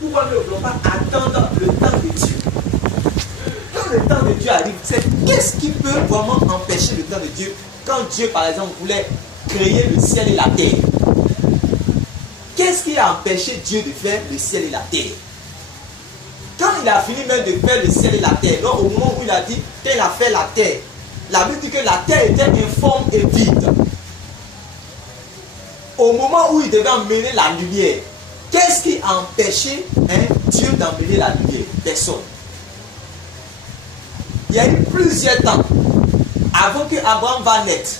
Pourquoi ne voulons pas attendre le temps de Dieu? Quand le temps de Dieu arrive, qu'est-ce qui peut vraiment empêcher le temps de Dieu? Quand Dieu, par exemple, voulait créer le ciel et la terre, qu'est-ce qui a empêché Dieu de faire le ciel et la terre? Quand il a fini même de faire le ciel et la terre, donc au moment où il a dit, quand il a fait la terre, la Bible dit que la terre était informe et vide. Au moment où il devait emmener la lumière, qu'est-ce qui a empêché Dieu d'emmener la lumière? Personne. Il y a eu plusieurs temps avant que Abraham va naître.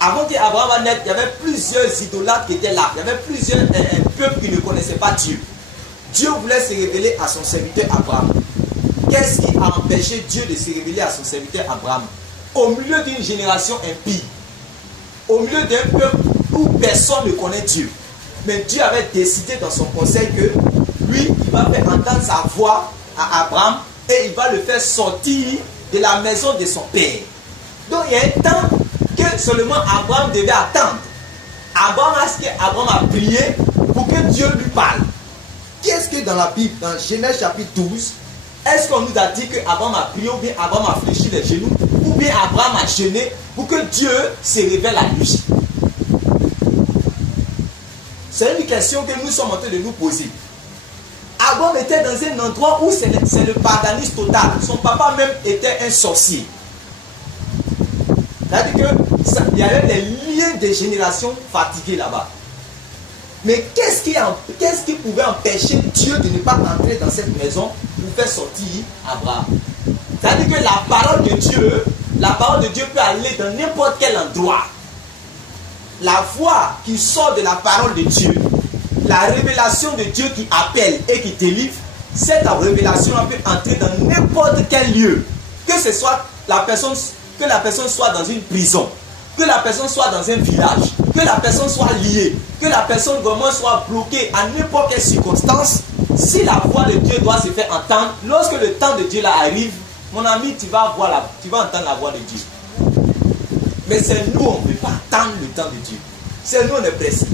Avant qu'Abraham va naître, il y avait plusieurs idolâtres qui étaient là. Il y avait plusieurs peuples qui ne connaissaient pas Dieu. Dieu voulait se révéler à son serviteur Abraham. Qu'est-ce qui a empêché Dieu de se révéler à son serviteur Abraham? Au milieu d'une génération impie, au milieu d'un peuple où personne ne connaît Dieu. Mais Dieu avait décidé dans son conseil que lui, il va faire entendre sa voix à Abraham et il va le faire sortir de la maison de son père. Donc il y a un temps que seulement Abraham devait attendre. Abraham a prié pour que Dieu lui parle. Qu'est-ce que dans la Bible, dans Genèse chapitre 12, est-ce qu'on nous a dit qu'Abraham a prié ou bien Abraham a fléchi les genoux ou bien Abraham a jeûné pour que Dieu se révèle à lui? C'est une question que nous sommes en train de nous poser. Abraham était dans un endroit où c'est le paganisme total. Son papa même était un sorcier. C'est-à-dire qu'il y avait des liens de génération fatigués là-bas. Mais qu'est-ce qui pouvait empêcher Dieu de ne pas entrer dans cette maison pour faire sortir Abraham? C'est-à-dire que la parole de Dieu peut aller dans n'importe quel endroit. La voix qui sort de la parole de Dieu, la révélation de Dieu qui appelle et qui délivre, cette révélation peut entrer dans n'importe quel lieu. Que ce soit que la personne soit dans une prison, que la personne soit dans un village, que la personne soit liée, que la personne vraiment soit bloquée à n'importe quelle circonstance, si la voix de Dieu doit se faire entendre, lorsque le temps de Dieu là arrive, mon ami, tu vas entendre la voix de Dieu. Mais c'est nous, on ne peut pas attendre le temps de Dieu. C'est nous, on est pressés.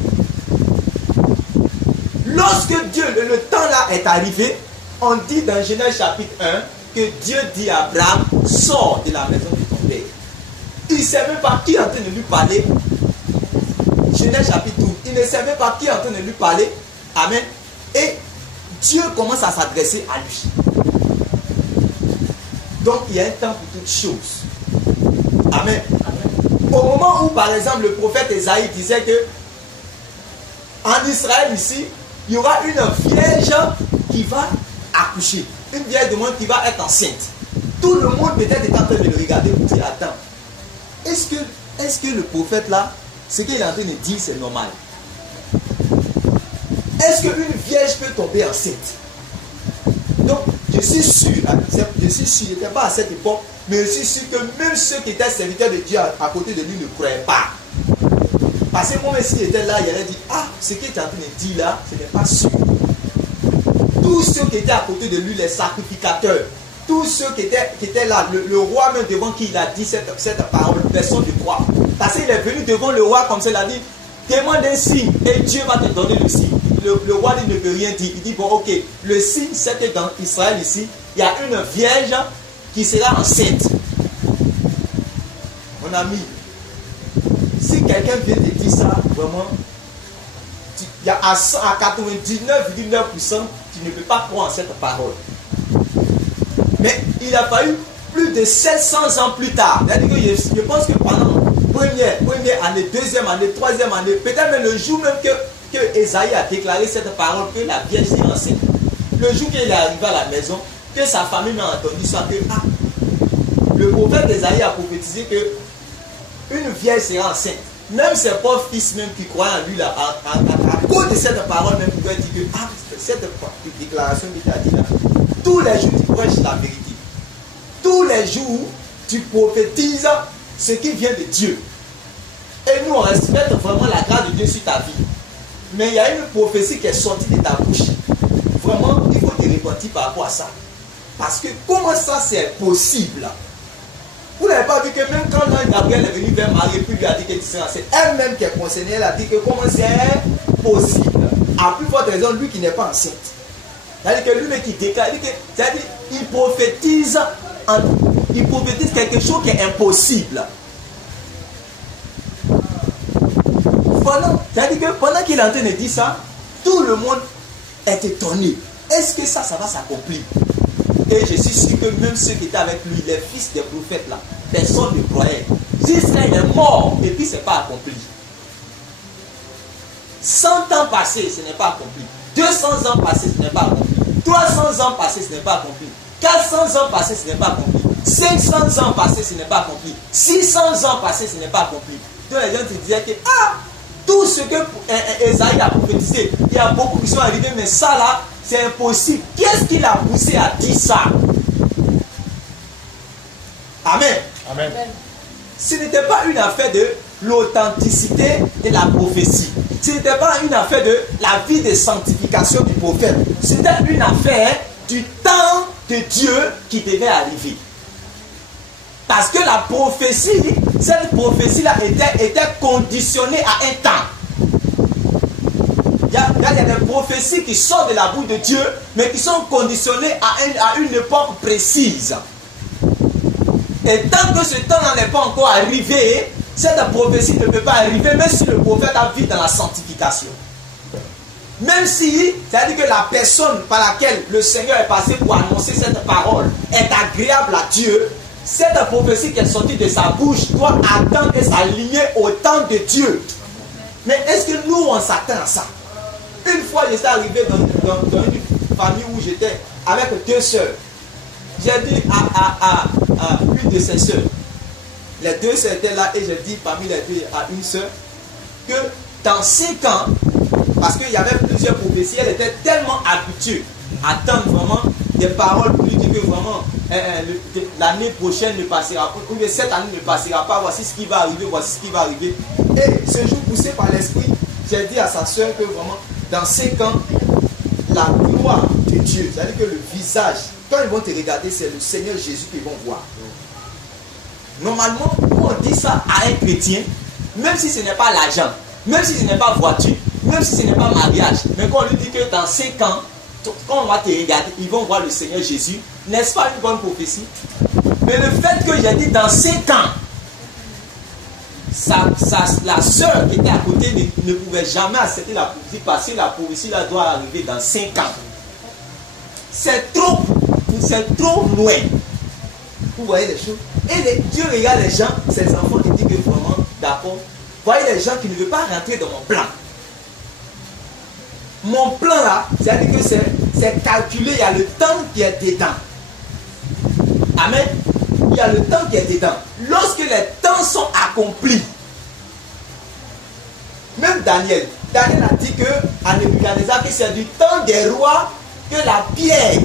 Lorsque Dieu, le temps là est arrivé, on dit dans Genèse chapitre 1 que Dieu dit à Abraham, sors de la maison de ton père. Il ne savait pas qui est en train de lui parler. Genèse chapitre 12. Il ne savait pas qui est en train de lui parler. Amen. Et Dieu commence à s'adresser à lui. Donc il y a un temps pour toutes choses. Amen. Au moment où, par exemple, le prophète Esaïe disait que en Israël ici, il y aura une vierge qui va accoucher. Une vierge de monde qui va être enceinte. Tout le monde peut-être est en train de le regarder pour dire, attends, est-ce que le prophète là, ce qu'il est en train de dire, c'est normal? Est-ce qu'une vierge peut tomber enceinte? Donc, je suis sûr, je n'étais pas à cette époque, mais je suis sûr que même ceux qui étaient serviteurs de Dieu à côté de lui ne croyaient pas. Parce que moi, s'il était là, il allait dire, ah, ce qu'il est en train de dire là, ce n'est pas sûr. Tous ceux qui étaient à côté de lui, les sacrificateurs, tous ceux qui étaient là, le roi même devant qui il a dit cette parole, personne ne croit. Parce qu'il est venu devant le roi comme ça, il a dit, demande un signe et Dieu va te donner le signe. Le roi ne peut rien dire. Il dit, bon ok, le signe c'est que dans Israël ici, il y a une vierge qui sera enceinte. Mon ami, si quelqu'un vient te dire ça, vraiment, il y a à 99,9%, tu ne peux pas croire en cette parole. Mais il a fallu plus de 700 ans plus tard. Je pense que pendant première année, deuxième année, troisième année, peut-être même le jour même que Esaïe a déclaré cette parole, que la vierge est enceinte. Le jour qu'il est arrivé à la maison, que sa famille m'a entendu ça, que le prophète Esaïe a prophétisé que une vierge sera enceinte. Même ses propres fils même qui croient en lui, là, à cause de cette parole même, il doit dire que cette déclaration qu'il a dit là, tous les jours tu prêches la vérité. Tous les jours tu prophétises ce qui vient de Dieu. Et nous on respecte vraiment la grâce de Dieu sur ta vie. Mais il y a une prophétie qui est sortie de ta bouche. Vraiment, il faut te repentir par rapport à ça. Parce que comment ça c'est possible? Vous n'avez pas vu que même quand l'ange Gabriel est venu vers Marie, puis lui a dit que tu seras enceinte, elle-même qui est concernée, elle a dit que comment c'est possible? à plus forte raison, lui qui n'est pas enceinte. C'est-à-dire que lui qui déclare, c'est-à-dire il prophétise quelque chose qui est impossible. C'est-à-dire que pendant qu'il est en train de dire ça, tout le monde est étonné. Est-ce que ça va s'accomplir? Et je suis sûr que même ceux qui étaient avec lui, les fils des prophètes là, personne ne croyait. Israël est mort et puis ce n'est pas accompli. 100 ans passés, ce n'est pas accompli. 200 ans passés, ce n'est pas accompli. 300 ans passés, ce n'est pas accompli. 400 ans passés, ce n'est pas accompli. 500 ans passés, ce n'est pas accompli. 600 ans passés, ce n'est pas accompli. Donc les gens te disaient que tout ce que Esaïe a prophétisé, il y a beaucoup qui sont arrivés, mais ça là, c'est impossible. Qu'est-ce qui l'a poussé à dire ça? Amen. Amen. Ce n'était pas une affaire de l'authenticité de la prophétie. Ce n'était pas une affaire de la vie de sanctification du prophète. C'était une affaire du temps de Dieu qui devait arriver. Parce que la prophétie, cette prophétie-là était conditionnée à un temps. Il y a des prophéties qui sortent de la bouche de Dieu, mais qui sont conditionnées à une époque précise. Et tant que ce temps n'est pas encore arrivé, cette prophétie ne peut pas arriver, même si le prophète a vécu dans la sanctification. Même si, c'est-à-dire que la personne par laquelle le Seigneur est passé pour annoncer cette parole est agréable à Dieu, cette prophétie qui est sortie de sa bouche doit attendre et s'aligner au temps de Dieu. Mais est-ce que nous, on s'attend à ça? Une fois, j'étais arrivé dans une famille où j'étais avec 2 sœurs. J'ai dit à une de ses sœurs, les 2 sœurs étaient là, et j'ai dit parmi les 2 à une sœur que dans 5 ans, parce qu'il y avait plusieurs prophéties, elle était tellement habituée à attendre vraiment des paroles pour lui dire que vraiment l'année prochaine ne passera pas, ou cette année ne passera pas, voici ce qui va arriver, voici ce qui va arriver. Et ce jour, poussé par l'esprit, j'ai dit à sa soeur que vraiment dans 5 ans, la gloire de Dieu, c'est-à-dire que le visage, quand ils vont te regarder, c'est le Seigneur Jésus qu'ils vont voir. Normalement, quand on dit ça à un chrétien, même si ce n'est pas l'argent, même si ce n'est pas voiture, même si ce n'est pas mariage, mais quand on lui dit que dans 5 ans, quand on va te regarder, ils vont voir le Seigneur Jésus, n'est-ce pas une bonne prophétie? Mais le fait que j'ai dit dans 5 ans, la sœur qui était à côté ne pouvait jamais accepter la prophétie parce que la prophétie là doit arriver dans 5 ans. C'est trop loin. Vous voyez les choses? Et Dieu regarde les gens, ses enfants, et dit que vraiment, d'accord, voyez les gens qui ne veulent pas rentrer dans mon plan. Mon plan là, c'est-à-dire que c'est calculé, il y a le temps qui est dedans. Amen. Il y a le temps qui est dedans. Lorsque les temps sont accomplis, même Daniel a dit que à Nebuchadnezzar que c'est du temps des rois que la pierre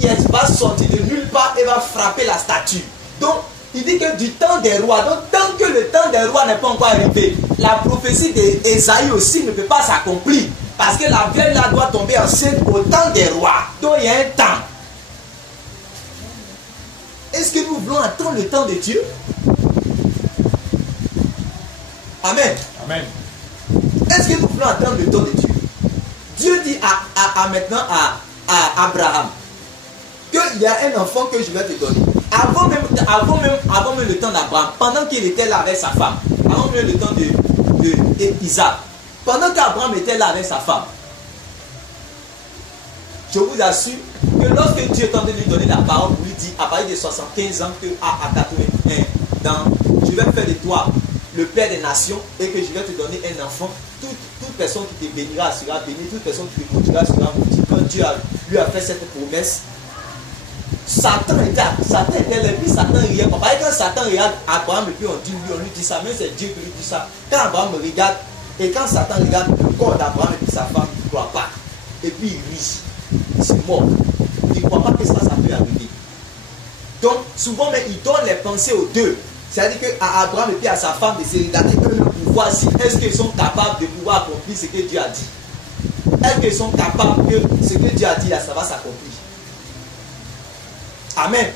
qui va sortir de nulle part et va frapper la statue. Donc, il dit que du temps des rois, donc tant que le temps des rois n'est pas encore arrivé, la prophétie d'Ésaïe aussi ne peut pas s'accomplir. Parce que la vieille là doit tomber enceinte au temps des rois. Donc il y a un temps. Est-ce que nous voulons attendre le temps de Dieu? Amen. Amen. Est-ce que nous voulons attendre le temps de Dieu? Dieu dit maintenant à Abraham qu'il y a un enfant que je vais te donner. Avant même le temps d'Abraham, pendant qu'il était là avec sa femme, avant même le temps d'Isaac, pendant qu'Abraham était là avec sa femme, je vous assure que lorsque Dieu est en train de lui donner la parole, pour lui dire à partir de 75 ans à 81 je vais faire de toi le père des nations et que je vais te donner un enfant, toute personne qui te bénira sera bénie, toute personne qui te maudira sera maudite. Quand Dieu lui a fait cette promesse, Satan était là, puis Satan riait. Parce que quand Satan regarde Abraham et puis on lui dit ça, mais c'est Dieu qui lui dit ça. Quand Abraham regarde, et quand Satan regarde le corps d'Abraham et puis sa femme, il ne croit pas. Et puis il rit. C'est mort. Il ne croit pas que ça peut arriver. Donc, souvent, mais il donne les pensées aux deux. C'est-à-dire qu'à Abraham et puis à sa femme de se regarder eux-mêmes pour voir si est-ce qu'ils sont capables de pouvoir accomplir ce que Dieu a dit. Est-ce qu'ils sont capables que ce que Dieu a dit, là, ça va s'accomplir. Amen. Amen.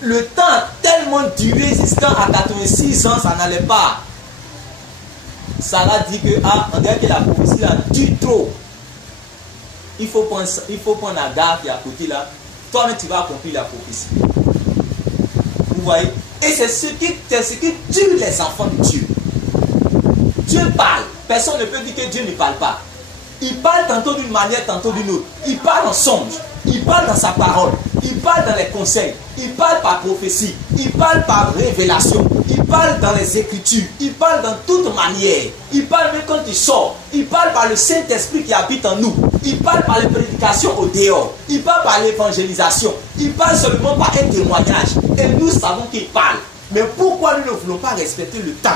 Le temps a tellement duré jusqu'à 86 ans, ça n'allait pas. Sarah dit que on dirait que la prophétie a dû trop. il faut prendre la gare qui est à côté là. Toi-même, tu vas accomplir la prophétie. Vous voyez? Et c'est ce qui tue les enfants de Dieu. Dieu parle. Personne ne peut dire que Dieu ne parle pas. Il parle tantôt d'une manière, tantôt d'une autre. Il parle en songe. Il parle dans sa parole. Il parle dans les conseils. Il parle par prophétie. Il parle par révélation. Il parle dans les Écritures. Il parle dans toute manière. Il parle même quand il sort. Il parle par le Saint-Esprit qui habite en nous. Il parle par les prédications au dehors. Il parle par l'évangélisation. Il parle seulement par un témoignage. Et nous savons qu'il parle. Mais pourquoi nous ne voulons pas respecter le temps?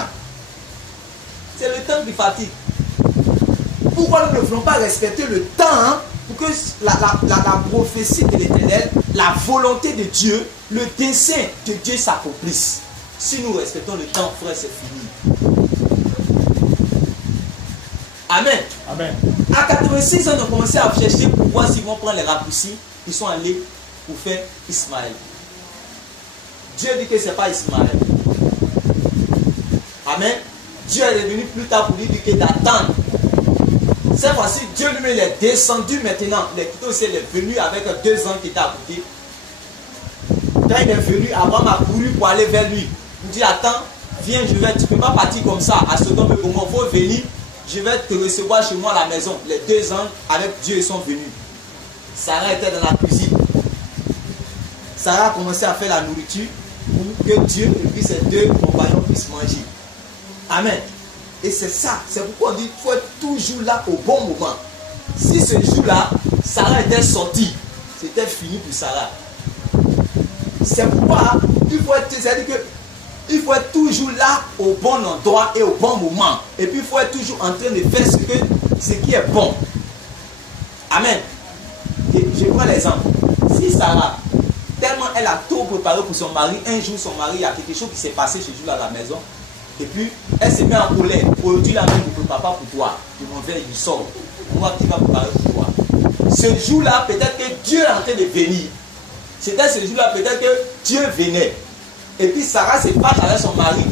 C'est le temps qui fatigue. Pourquoi nous ne voulons pas respecter le temps pour que la prophétie de l'Éternel, la volonté de Dieu, le dessein de Dieu s'accomplisse? Si nous respectons le temps, frère, c'est fini. Amen. Amen. À 86 ans, on a commencé à chercher pour voir s'ils vont prendre les raccourcis. Ils sont allés pour faire Ismaël. Dieu dit que ce n'est pas Ismaël. Amen. Dieu est revenu plus tard pour lui dire que d'attendre. Cette fois-ci, Dieu lui-même est descendu maintenant. L'Écriture aussi est venu avec 2 ans qui étaient à côté. Quand il est venu, Abraham a couru pour aller vers lui. Il dit, attends, viens, tu ne peux pas partir comme ça. À Sodome et Gomorrhe, il faut venir. Je vais te recevoir chez moi à la maison. Les 2 ans avec Dieu sont venus. Sarah était dans la cuisine. Sarah a commencé à faire la nourriture pour que Dieu et puis ses 2 compagnons puissent manger. Amen. Et c'est ça. C'est pourquoi on dit qu'il faut être toujours là au bon moment. Si ce jour-là, Sarah était sortie, c'était fini pour Sarah. C'est pourquoi il faut être, c'est-à-dire que il faut être toujours là au bon endroit et au bon moment. Et puis il faut être toujours en train de faire ce qui est bon. Amen. Et je prends l'exemple. Si Sarah, tellement elle a tout préparé pour son mari, un jour son mari, il y a quelque chose qui s'est passé ce jour-là à la maison. Et puis elle se met en colère. Aujourd'hui la main ne prépare pas pour toi. Je m'en vais, il sort. Moi qui va préparer pour toi. Ce jour-là, peut-être que Dieu est en train de venir. C'était ce jour-là, peut-être que Dieu venait. Et puis Sarah se fâche avec son mari.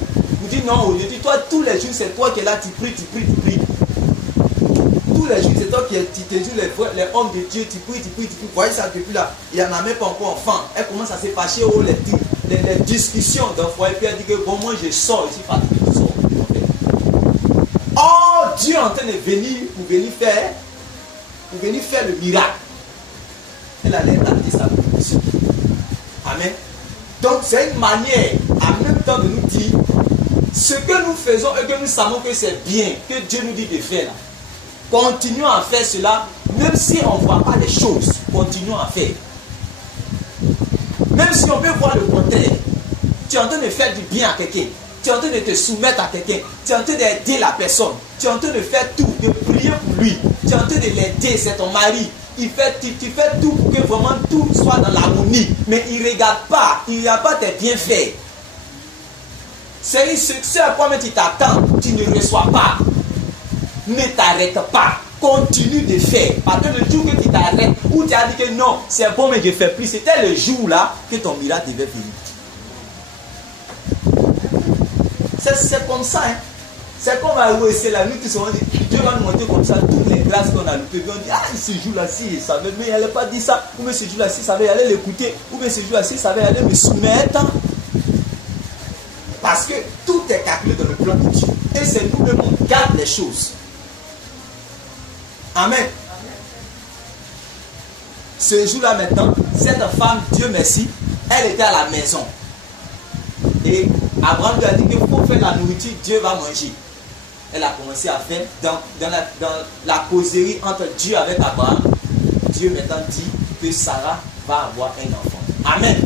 Il dit non, aujourd'hui, toi, tous les jours, c'est toi qui es là, tu pries, tu pries, tu pries. Tous les jours, c'est toi qui te dis les hommes de Dieu, tu pries, tu pries, tu pries. Vous voyez ça depuis là, il n'y en a même pas encore enfant. Elle commence à se fâcher aux les discussions d'un foyer. Puis elle dit que bon, moi je sors ici, fatigué, je sors. Oh, Dieu est en train de venir pour venir faire le miracle. Elle allait tenter sa position. Amen. Donc c'est une manière en même temps de nous dire ce que nous faisons et que nous savons que c'est bien, que Dieu nous dit de faire là. Continuons à faire cela, même si on ne voit pas les choses, continuons à faire. Même si on peut voir le contraire, tu es en train de faire du bien à quelqu'un, tu es en train de te soumettre à quelqu'un, tu es en train d'aider la personne, tu es en train de faire tout, de prier pour lui, tu es en train de l'aider, c'est ton mari. Tu fais tout pour que vraiment tout soit dans l'harmonie, mais il ne regarde pas tes bienfaits. C'est ce à quoi tu t'attends, tu ne reçois pas. Ne t'arrête pas, continue de faire. Parce que le jour que tu t'arrêtes, ou tu as dit que non, c'est bon mais je ne fais plus, c'était le jour là que ton miracle devait venir. C'est comme ça, hein. C'est comme à l'OSC là, nous tous on dit, Dieu va nous montrer comme ça toutes les grâces qu'on a loupées. On dit, ah, ce jour-là, si il savait, mais il n'allait pas dire ça. Ou bien ce jour-là, si il savait, il allait l'écouter. Ou bien ce jour-là, si il savait, il allait me soumettre. Parce que tout est calculé dans le plan de Dieu. Et c'est nous-mêmes qui garde les choses. Amen. Ce jour-là maintenant, cette femme, Dieu merci, elle était à la maison. Et Abraham lui a dit qu'il faut faire la nourriture, Dieu va manger. Elle a commencé à faire dans la causerie entre Dieu et Abraham. Dieu maintenant dit que Sarah va avoir un enfant. Amen.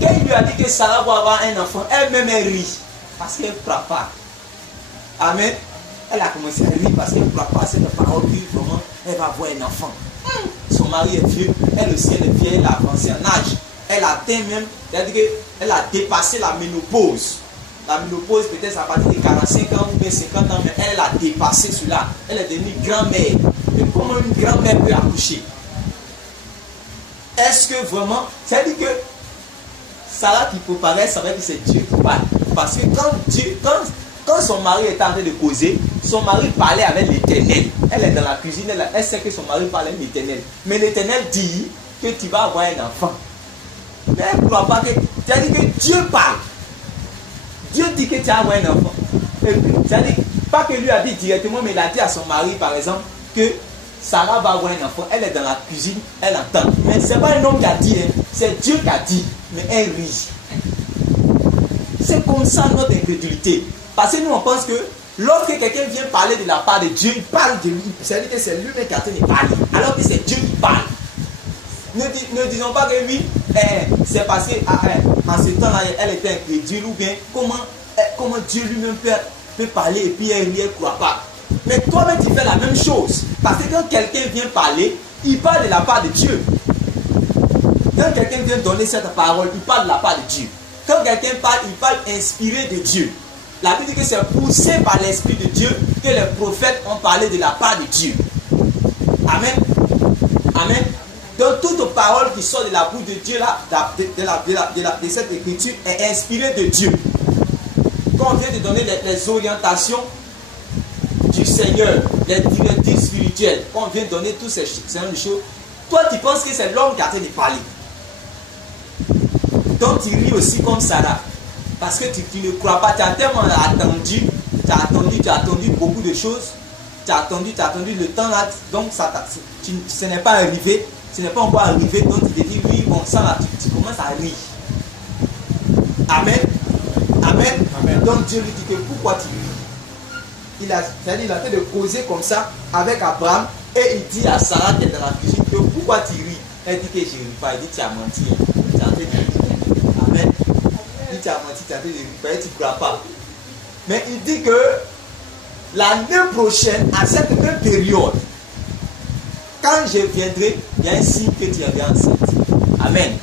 Quand il lui a dit que Sarah va avoir un enfant, elle-même rit parce qu'elle ne croit pas. Amen. Elle a commencé à rire parce qu'elle ne croit pas cette parole que vraiment elle va avoir un enfant. Son mari est vieux, elle aussi elle est vieille, elle a avancé en âge. Elle a atteint même, c'est-à-dire qu'elle a dépassé la ménopause. La ménopause, peut-être à partir de 45 ans ou bien 50 ans, mais elle a dépassé cela. Elle est devenue grand-mère. Et comment une grand-mère peut accoucher? Est-ce que vraiment, c'est-à-dire que Sarah qui préparait savait que c'est Dieu qui parle. Parce que Quand son mari est en train de causer, son mari parlait avec l'Éternel. Elle est dans la cuisine, elle sait que son mari parle avec l'Éternel. Mais l'Éternel dit que tu vas avoir un enfant. Mais elle ne croit pas que... Tu as dit que Dieu parle. Dieu dit que tu vas avoir un enfant. C'est-à-dire, pas que lui a dit directement, mais il a dit à son mari, par exemple, que Sarah va avoir un enfant. Elle est dans la cuisine, elle entend. Mais ce n'est pas un homme qui a dit, hein. C'est Dieu qui a dit. Mais elle rit. C'est comme ça notre incrédulité. Parce que nous, on pense que lorsque quelqu'un vient parler de la part de Dieu, il parle de lui. C'est-à-dire que c'est lui-même qui a train de parler. Alors que c'est Dieu qui parle. Ne disons pas que oui, c'est parce qu'en ce temps-là, elle était incrédule, ou bien comment Dieu lui-même peut parler et puis elle ne croit pas. Mais toi-même, tu fais la même chose. Parce que quand quelqu'un vient parler, il parle de la part de Dieu. Quand quelqu'un vient donner cette parole, il parle de la part de Dieu. Quand quelqu'un parle, il parle inspiré de Dieu. La Bible dit que c'est poussé par l'Esprit de Dieu que les prophètes ont parlé de la part de Dieu. Amen. Amen. Donc toute parole qui sort de la bouche de Dieu là, de cette écriture est inspirée de Dieu. Quand on vient de donner les orientations du Seigneur, les directives spirituelles, quand on vient de donner toutes ces choses, toi tu penses que c'est l'homme qui a train de parler. Donc tu ris aussi comme Sarah. Parce que tu ne crois pas, tu as tellement attendu, tu as attendu beaucoup de choses, tu as attendu le temps là, donc ce n'est pas arrivé, ce n'est pas encore arrivé, donc tu te dis oui, bon, ça là, tu commences à rire. Amen. Amen. Amen. Donc Dieu lui dit que pourquoi tu ris? Il a fait de causer comme ça avec Abraham et il dit à Sarah qui est dans la cuisine que pourquoi tu ris? Elle dit que je ne ris pas, il dit tu as menti, tu as fait de rire. Amen. Tu as menti, tu as fait des riz, tu ne crois pas. Mais il dit que l'année prochaine, à cette même période, quand je viendrai, il y a un signe que tu es enceinte. Amen.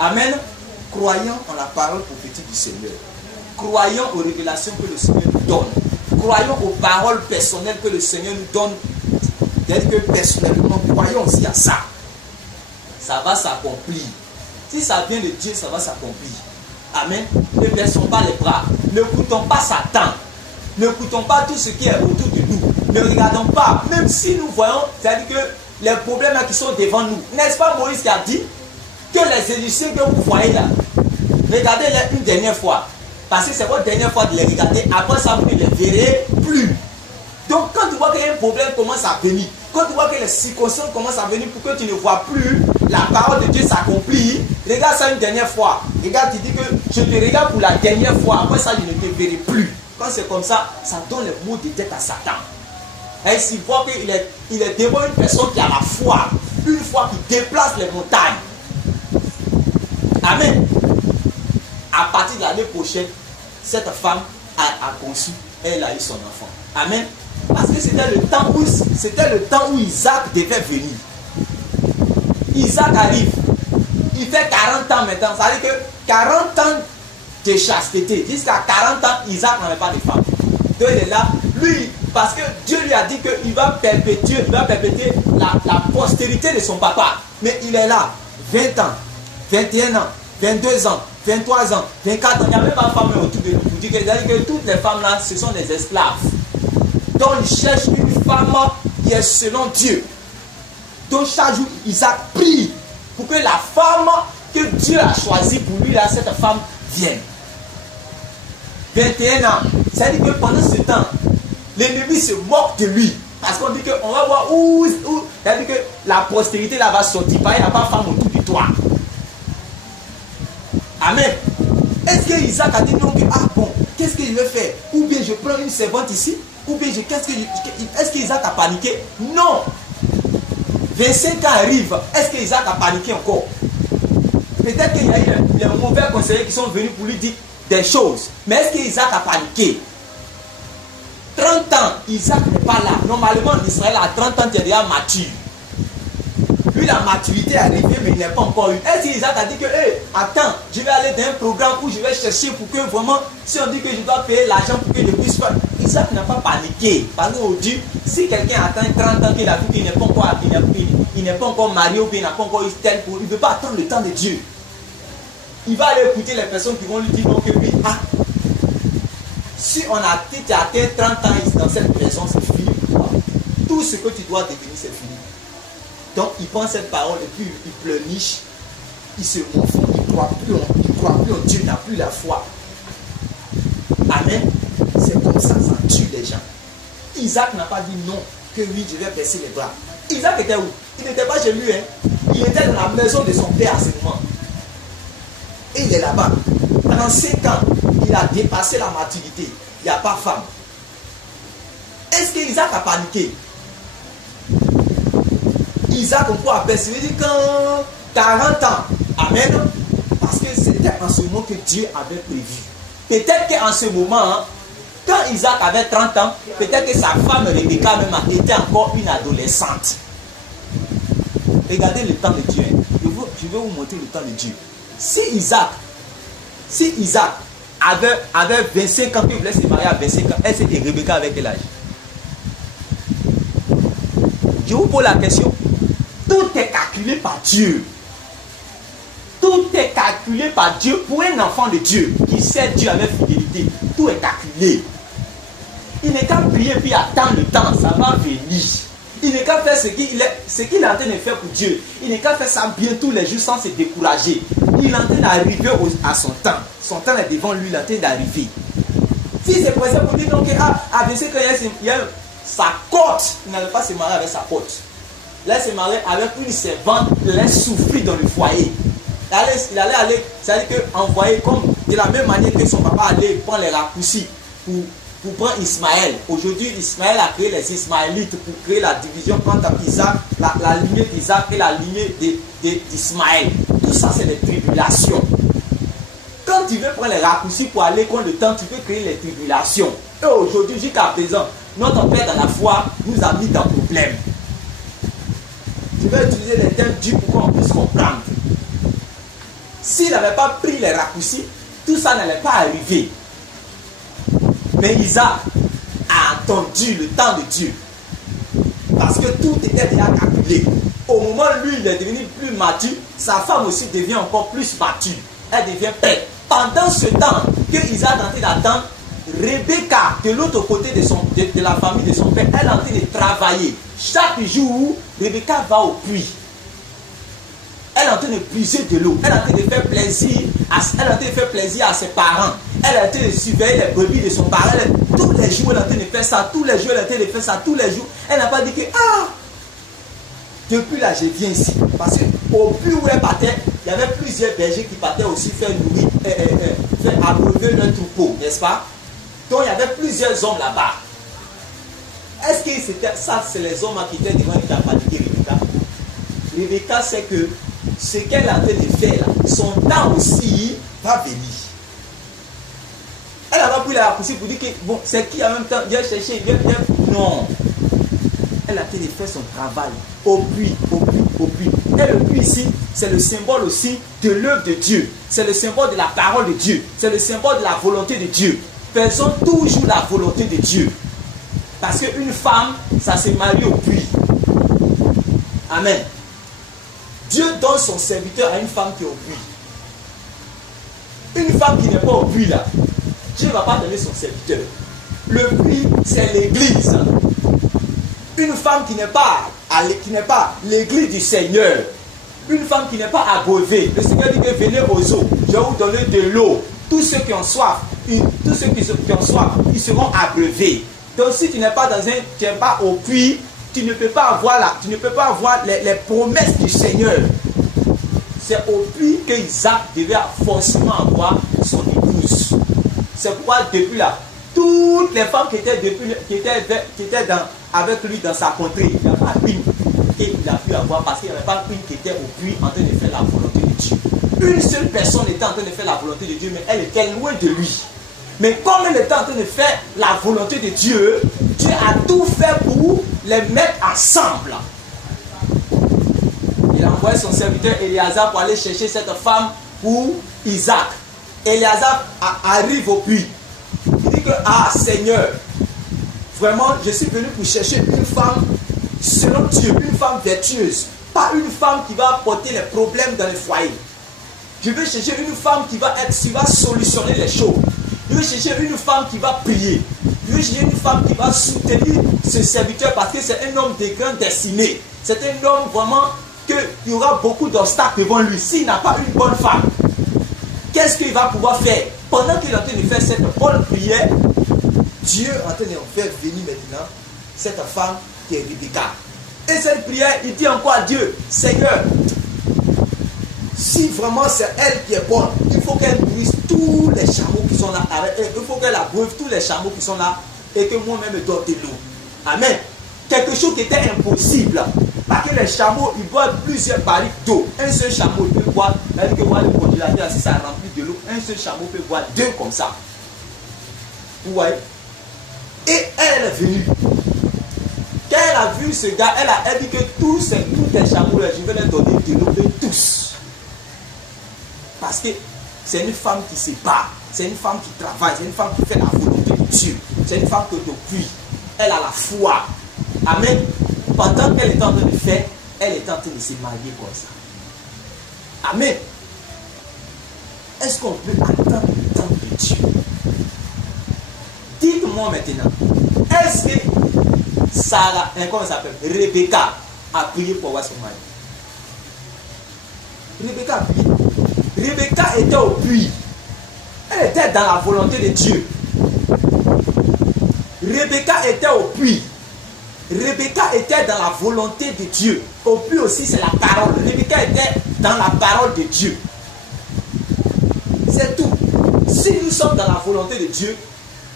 Amen. Croyons en la parole prophétique du Seigneur. Croyons aux révélations que le Seigneur nous donne. Croyons aux paroles personnelles que le Seigneur nous donne. C'est-à-dire que personnellement, croyons aussi à ça. Ça va s'accomplir. Si ça vient de Dieu, ça va s'accomplir. Amen. Ne baissons pas les bras. Ne coûtons pas Satan. Ne coûtons pas tout ce qui est autour de nous. Ne regardons pas. Même si nous voyons, c'est-à-dire que les problèmes qui sont devant nous. N'est-ce pas Moïse qui a dit que les Égyptiens que vous voyez là, regardez-les une dernière fois. Parce que c'est votre dernière fois de les regarder. Après ça, vous ne les verrez plus. Donc quand tu vois qu'il y a un problème commence à venir, quand tu vois que les circonstances commencent à venir pour que tu ne vois plus la parole de Dieu s'accomplir, regarde ça une dernière fois. Regarde, tu dis que je te regarde pour la dernière fois, après ça je ne te verrai plus. Quand c'est comme ça, ça donne les mots de tête à Satan. Et s'il voit qu'il est devant une personne qui a la foi, une foi qui déplace les montagnes. Amen. À partir de l'année prochaine, cette femme a conçu, elle a eu son enfant. Amen. Parce que c'était le temps où Isaac devait venir. Isaac arrive. Il fait 40 ans maintenant. Ça veut dire que 40 ans de chasteté. Jusqu'à 40 ans, Isaac n'avait pas de femme. Donc il est là. Lui, parce que Dieu lui a dit qu'il va perpétuer la postérité de son papa. Mais il est là. 20 ans, 21 ans, 22 ans, 23 ans, 24 ans. Il n'y a même pas de femme autour de nous. Pour dire que toutes les femmes là, ce sont des esclaves. Donc il cherche une femme qui est selon Dieu. Donc chaque jour, Isaac prie pour que la femme que Dieu a choisie pour lui, là, cette femme vienne. 21 ans. C'est-à-dire que pendant ce temps, l'ennemi se moque de lui. Parce qu'on dit qu'on va voir où c'est-à-dire que la postérité là va sortir. Il n'y a pas de femme autour de toi. Amen. Est-ce que Isaac a dit non que, ah bon, qu'est-ce qu'il veut faire? Ou bien je prends une servante ici? Ou bien est-ce qu'Isaac a paniqué? Non. 25 ans arrivent. Est-ce qu'Isaac a paniqué encore? Peut-être qu'il y a eu des mauvais conseillers qui sont venus pour lui dire des choses. Mais est-ce qu'Isaac a paniqué? 30 ans, Isaac n'est pas là. Normalement, en Israël, à 30 ans, tu es déjà mature. Lui, la maturité est arrivée, mais il n'est pas encore eu. Est-ce qu'Isaac a dit que, hey, attends, je vais aller dans un programme où je vais chercher pour que vraiment, si on dit que je dois payer l'argent pour que je puisse faire. Isaac n'a pas paniqué. Parce qu'on dit, si quelqu'un attend 30 ans qu'il a vu qu'il n'est pas encore il n'est pas encore marié ou qu'il n'a pas encore eu tel pour, il ne veut pas attendre le temps de Dieu. Il va aller écouter les personnes qui vont lui dire non que oui, ah, Si on a tu as atteint 30 ans dans cette maison, c'est fini pour toi. Tout ce que tu dois devenir, c'est fini. Donc il prend cette parole et puis il pleurniche, il se morfond, il ne croit plus en Dieu, il n'a plus la foi. Amen. C'est comme ça tue les gens. Isaac n'a pas dit non, que oui, je vais baisser les bras. Isaac était où? Il n'était pas chez lui, hein. Il était dans la maison de son père à ce moment. Et il est là-bas. Pendant 5 ans, il a dépassé la maturité. Il n'y a pas femme. Est-ce qu'Isaac a paniqué? Isaac, on peut apercevoir quand 40 ans. Amen. Parce que c'était en ce moment que Dieu avait prévu. Peut-être qu'en ce moment, hein, quand Isaac avait 30 ans, peut-être que sa femme Rebecca même était encore une adolescente. Regardez le temps de Dieu. Je vais vous montrer le temps de Dieu. Si Isaac avait 25 ans, qu'il voulait se marier à 25 ans, elle c'était Rebecca avec quel âge? Je vous pose la question. Tout est calculé par Dieu. Tout est calculé par Dieu pour un enfant de Dieu qui sait Dieu avec fidélité. Tout est calculé. Il n'est qu'à prier puis attendre le temps, ça va venir. Il n'est qu'à faire ce qu'il est en train de faire pour Dieu. Il n'est qu'à faire ça bien tous les jours sans se décourager. Il est en train d'arriver à son temps. Son temps est devant lui, il est en train d'arriver. Si c'est pour ça pour dire donc à 25 ans, il y a sa côte, il n'allait pas se marier avec sa côte. Là, il se mariait avec une servante, il allait souffrir dans le foyer. Il allait aller, c'est-à-dire qu'envoyer comme de la même manière que son papa allait prendre les raccourcis pour prendre Ismaël. Aujourd'hui, Ismaël a créé les Ismaélites pour créer la division entre Isaac, la lignée d'Isaac et la lignée d'Ismaël. Tout ça, c'est les tribulations. Quand tu veux prendre les raccourcis pour aller contre le temps, tu peux créer les tribulations. Et aujourd'hui, jusqu'à présent, notre Père dans la foi nous a mis dans le problème. Je vais utiliser les termes durs pour qu'on puisse comprendre. S'il n'avait pas pris les raccourcis, tout ça n'allait pas arriver. Mais Isaac a attendu le temps de Dieu. Parce que tout était déjà calculé. Au moment où lui, il est devenu plus mature, sa femme aussi devient encore plus mature. Elle devient prête. Pendant ce temps que Isaac est en train d'attendre, Rebecca, de l'autre côté de la famille de son père, elle est en train de travailler. Chaque jour, Rebecca va au puits. Elle est en train de puiser de l'eau. Elle est en train de faire plaisir à ses parents. Elle est en train de surveiller les brebis de son parent. Tous les jours, elle est en train de faire ça. Tous les jours, elle est en train de faire ça. Tous les jours. Elle n'a pas dit que, depuis là, je viens ici. Parce qu'au puits où elle partait, il y avait plusieurs bergers qui partaient aussi faire nourrir, faire abreuver leur troupeau, n'est-ce pas? Donc, il y avait plusieurs hommes là-bas. Est-ce que c'était ça, c'est les hommes qui étaient devant qui ont paniqué Rebecca? Rebecca sait que ce qu'elle a en train de faire là, son temps aussi va venir. Elle n'a pas pris la raccourci pour dire que bon, c'est qui en même temps vient chercher, vient. Non. Elle a en train de faire son travail au puits. Et le puits ici, c'est le symbole aussi de l'œuvre de Dieu. C'est le symbole de la parole de Dieu. C'est le symbole de la volonté de Dieu. Faisons toujours la volonté de Dieu. Parce qu'une femme, ça se marie au puits. Amen. Dieu donne son serviteur à une femme qui est au puits. Une femme qui n'est pas au puits là, Dieu ne va pas donner son serviteur. Le puits, c'est l'église. Une femme qui n'est pas l'église du Seigneur. Une femme qui n'est pas abreuvée. Le Seigneur dit que venez aux eaux, je vais vous donner de l'eau. Tous ceux qui ont soif, ils seront abreuvés. Donc si tu n'es pas au puits, tu ne peux pas avoir les promesses du Seigneur. C'est au puits que Isaac devait forcément avoir son épouse. C'est pourquoi depuis là, toutes les femmes qui étaient avec lui dans sa contrée, il n'y a pas une qu'il a pu avoir parce qu'il n'y avait pas une qui était au puits en train de faire la volonté de Dieu. Une seule personne était en train de faire la volonté de Dieu, mais elle était loin de lui. Mais comme elle était en train de faire la volonté de Dieu, Dieu a tout fait pour les mettre ensemble. Il a envoyé son serviteur Éléazar pour aller chercher cette femme pour Isaac. Éléazar arrive au puits. Il dit que, Seigneur, vraiment, je suis venu pour chercher une femme selon Dieu, une femme vertueuse. Pas une femme qui va apporter les problèmes dans le foyer. Je veux chercher une femme qui va solutionner les choses. Je Il veut chercher une femme qui va prier. Il veut chercher une femme qui va soutenir ce serviteur parce que c'est un homme de grande destinée. C'est un homme vraiment qu'il y aura beaucoup d'obstacles devant lui. S'il n'a pas une bonne femme, qu'est-ce qu'il va pouvoir faire? Pendant qu'il est en train de faire cette bonne prière, Dieu est en train de faire venir maintenant cette femme qui est Rebecca. Et cette prière, il dit encore à Dieu, Seigneur, si vraiment c'est elle qui est bonne, il faut qu'elle nourrisse tous les chameaux qui sont là. Il faut qu'elle abreuve tous les chameaux qui sont là et que moi-même je donne de l'eau. Amen. Quelque chose qui était impossible. Parce que les chameaux, ils boivent plusieurs barriques d'eau. Un seul chameau, il peut boire, c'est-à-dire que moi, le congélateur, si ça remplit de l'eau, un seul chameau peut boire 2 comme ça. Vous voyez? Et elle est venue. Quand elle a vu ce gars, elle dit que tous les chameaux, je vais leur donner de l'eau, eux tous. Parce que c'est une femme qui se bat, c'est une femme qui travaille, c'est une femme qui fait la volonté de Dieu. C'est une femme que depuis, elle a la foi. Amen. Pendant qu'elle est en train de faire, elle est en train de se marier comme ça. Amen. Est-ce qu'on peut attendre le temps de Dieu? Dites-moi maintenant, est-ce que Sarah, comment ça s'appelle, Rebecca a prié pour avoir son mari? Rebecca a prié. Rebecca était au puits. Elle était dans la volonté de Dieu. Rebecca était au puits. Rebecca était dans la volonté de Dieu. Au puits aussi, c'est la parole. Rebecca était dans la parole de Dieu. C'est tout. Si nous sommes dans la volonté de Dieu,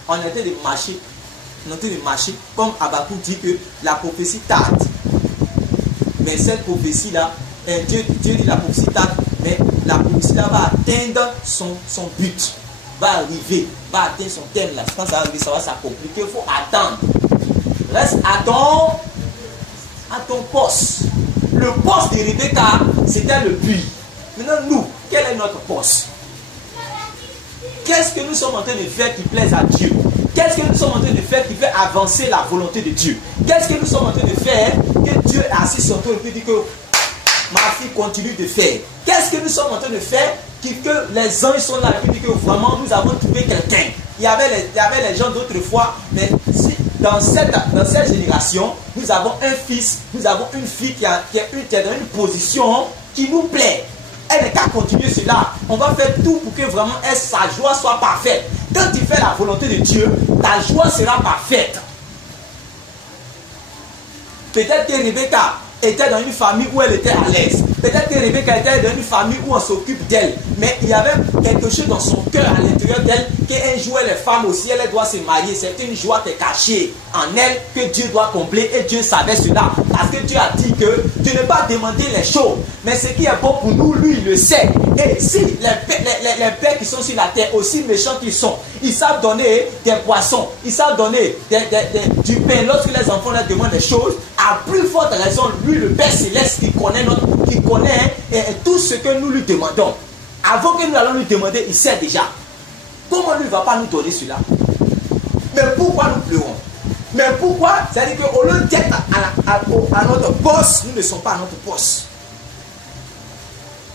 on est en train de marcher. On est en train de marcher. Comme Habakkuk dit que la prophétie tarde. Mais cette prophétie-là, Dieu dit la prophétie tarde, mais la prophétie-là va atteindre son but. Va arriver, va atteindre son thème là. Quand ça va arriver, ça va s'accomplir. Il faut attendre. Reste à ton poste. Le poste de Rebecca, c'était le puits. Maintenant, nous, quel est notre poste? Qu'est-ce que nous sommes en train de faire qui plaise à Dieu? Qu'est-ce que nous sommes en train de faire qui fait avancer la volonté de Dieu? Qu'est-ce que nous sommes en train de faire que Dieu est assis sur toi et puis dit que ma fille continue de faire? Qu'est-ce que nous sommes en train de faire que les anges sont là et puis dit que vraiment nous avons trouvé quelqu'un? Il y avait les gens d'autrefois, mais si, dans cette génération, nous avons un fils, nous avons une fille qui est dans une position qui nous plaît. Elle n'est qu'à continuer cela. On va faire tout pour que vraiment sa joie soit parfaite. Quand tu fais la volonté de Dieu, ta joie sera parfaite. Peut-être que Rebecca était dans une famille où elle était à l'aise. Peut-être que Rebecca était dans une famille où on s'occupe d'elle. Mais il y avait quelque chose dans son cœur à l'intérieur d'elle qu'un jour les femmes aussi, elle doit se marier. C'est une joie qui est cachée en elle que Dieu doit combler et Dieu savait cela. Parce que Dieu a dit que tu ne pas demander les choses. Mais ce qui est bon pour nous, lui, il le sait. Et si les pères qui sont sur la terre, aussi méchants qu'ils sont, ils savent donner des poissons, ils savent donner du pain lorsque les enfants leur demandent des choses, à plus forte raison, lui, le Père Céleste, qui connaît tout ce que nous lui demandons. Avant que nous allons lui demander, il sait déjà. Comment lui ne va pas nous donner cela? Mais pourquoi nous pleurons? Mais pourquoi? C'est-à-dire qu'au lieu d'être à notre poste, nous ne sommes pas à notre poste.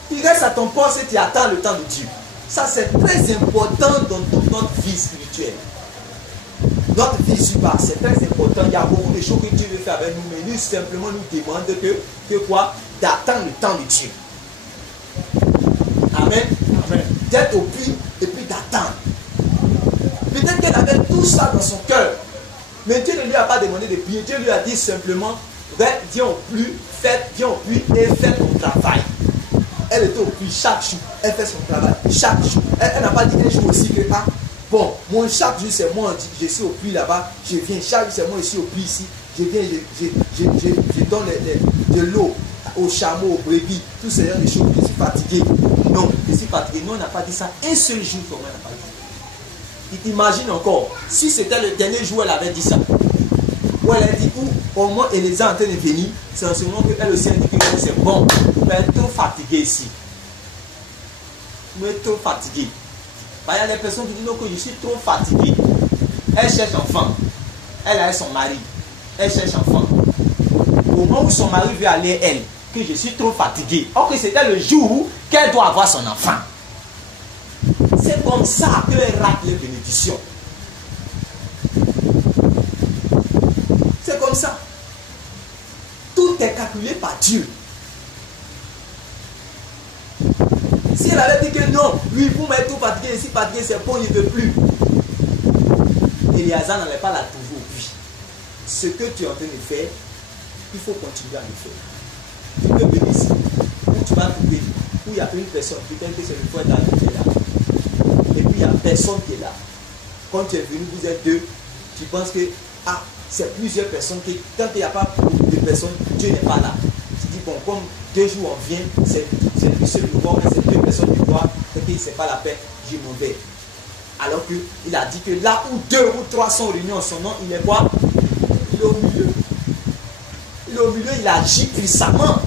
Tu restes à ton poste et tu attends le temps de Dieu. Ça, c'est très important dans toute notre vie spirituelle. Notre vie spirituelle, c'est très important. Il y a beaucoup de choses que Dieu veut faire avec nous, mais nous simplement nous demande que quoi? D'attendre le temps de Dieu. Amen. Amen. D'être au puits et puis d'attendre. Peut-être qu'elle avait tout ça dans son cœur. Mais Dieu ne lui a pas demandé de prier. Dieu lui a dit simplement, viens au puits, viens au puits et fais ton travail. Elle était au puits chaque jour. Elle fait son travail chaque jour. Elle n'a pas dit un jour aussi que, bon, moi chaque jour c'est moi, je suis au puits là-bas, je viens, chaque jour c'est moi ici au puits ici, je viens, je donne de l'eau aux chameaux, aux brebis, tout ce genre de choses, je suis fatigué. Non, je suis fatigué. Non, on n'a pas dit ça. Un seul jour, comment on n'a pas dit. Imagine encore, si c'était le dernier jour, elle avait dit ça. Ou elle a dit, ou au moins elle est en train de venir, c'est en ce moment qu'elle aussi a dit que c'est bon, mais elle est trop fatiguée ici. Mais trop fatiguée. Il y a des personnes qui disent non, que je suis trop fatiguée. Elle cherche enfant. Elle a son mari. Elle cherche enfant. Au moment où son mari veut aller, elle, que je suis trop fatiguée. Or que c'était le jour qu'elle doit avoir son enfant. C'est comme ça qu'elle rate les bénédictions. C'est comme ça. Tout est calculé par Dieu. Si elle avait dit que non, lui, vous m'avez tout fatigué, ici fatigué, c'est bon, il ne veut plus. Éléazar n'allait pas la trouver au puits. Ce que tu es en train de faire, il faut continuer à le faire. Tu peux venir ici, où tu vas trouver, où il y a une personne, peut-être que c'est le frère David qui est là. Et puis il n'y a personne qui est là. Quand tu es venu, vous êtes deux, tu penses que, ah, c'est plusieurs personnes, qui, quand il n'y a pas beaucoup de personnes, Dieu n'est pas là. Tu dis, bon, comme 2 jours on vient, c'est plus seul de voir, mais c'est 2 personnes qui voient, et puis c'est pas la peine, je m'en vais. Alors qu'il a dit que là où 2 ou 3 sont réunis en son nom, il est quoi? Il est au milieu. Il est au milieu, il agit puissamment.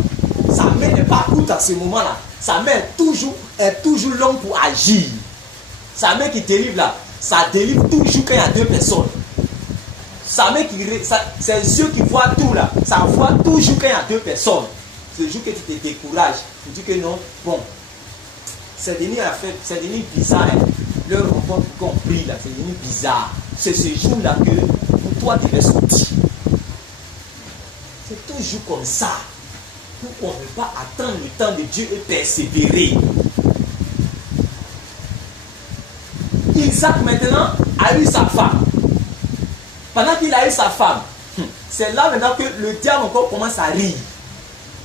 Sa main n'est pas courte à ce moment-là. Sa main est toujours longue pour agir. Sa main qui délivre là, ça délivre toujours quand il y a 2 personnes. Sa main ses yeux qui voient tout là, ça voit toujours quand il y a 2 personnes. C'est le jour que tu te décourages, tu dis que non, bon, c'est devenu bizarre. Hein. Leur rencontre compris là, c'est devenu bizarre. C'est ce jour-là que pour toi tu es sorti. C'est toujours comme ça. Pourquoi on ne peut pas attendre le temps de Dieu et persévérer? Isaac maintenant a eu sa femme. Pendant qu'il a eu sa femme, c'est là maintenant que le diable encore commence à rire.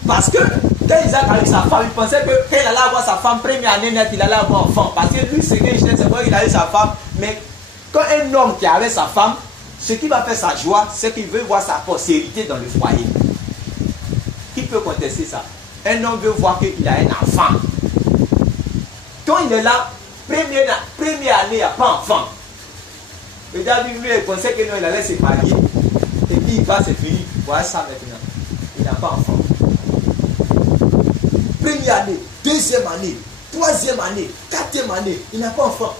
Parce que quand Isaac a eu sa femme, il pensait que quand il allait avoir sa femme, première année nette, il allait avoir un enfant. Parce que lui, c'est vrai qu'il a eu sa femme. Mais quand un homme qui avait sa femme, ce qui va faire sa joie, c'est qu'il veut voir sa postérité dans le foyer. Qui peut contester ça? Un homme veut voir qu'il a un enfant. Quand il est là, première année, il n'y a pas d'enfant. Le diable, lui, il pensait que non, il allait se marier. Et puis il va se finir. Voilà ça maintenant. Il n'a pas d'enfant. Première année, deuxième année, troisième année, quatrième année, il n'a pas d'enfant.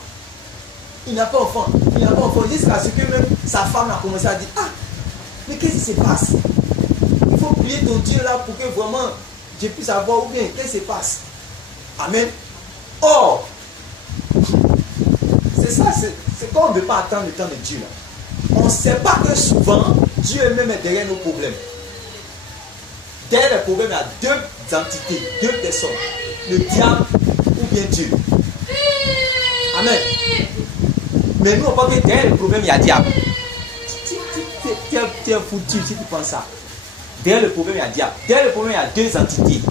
Il n'a pas d'enfant. Il n'a pas d'enfant. Jusqu'à ce que même sa femme a commencé à dire, ah, mais qu'est-ce qui se passe? Il faut prier ton Dieu là pour que vraiment je puisse savoir ou bien qu'est-ce qui se passe. Amen. Or, c'est ça, c'est quand on ne veut pas attendre le temps de Dieu là. On ne sait pas que souvent, Dieu même est derrière nos problèmes. Derrière les problèmes, il y a 2 entités, 2 personnes. Le diable ou bien Dieu. Amen. Mais nous, on pense que derrière le problème, il y a le diable. Tu es foutu si tu penses ça. Derrière le problème, il y a le diable. Derrière le problème, il y a 2 entités.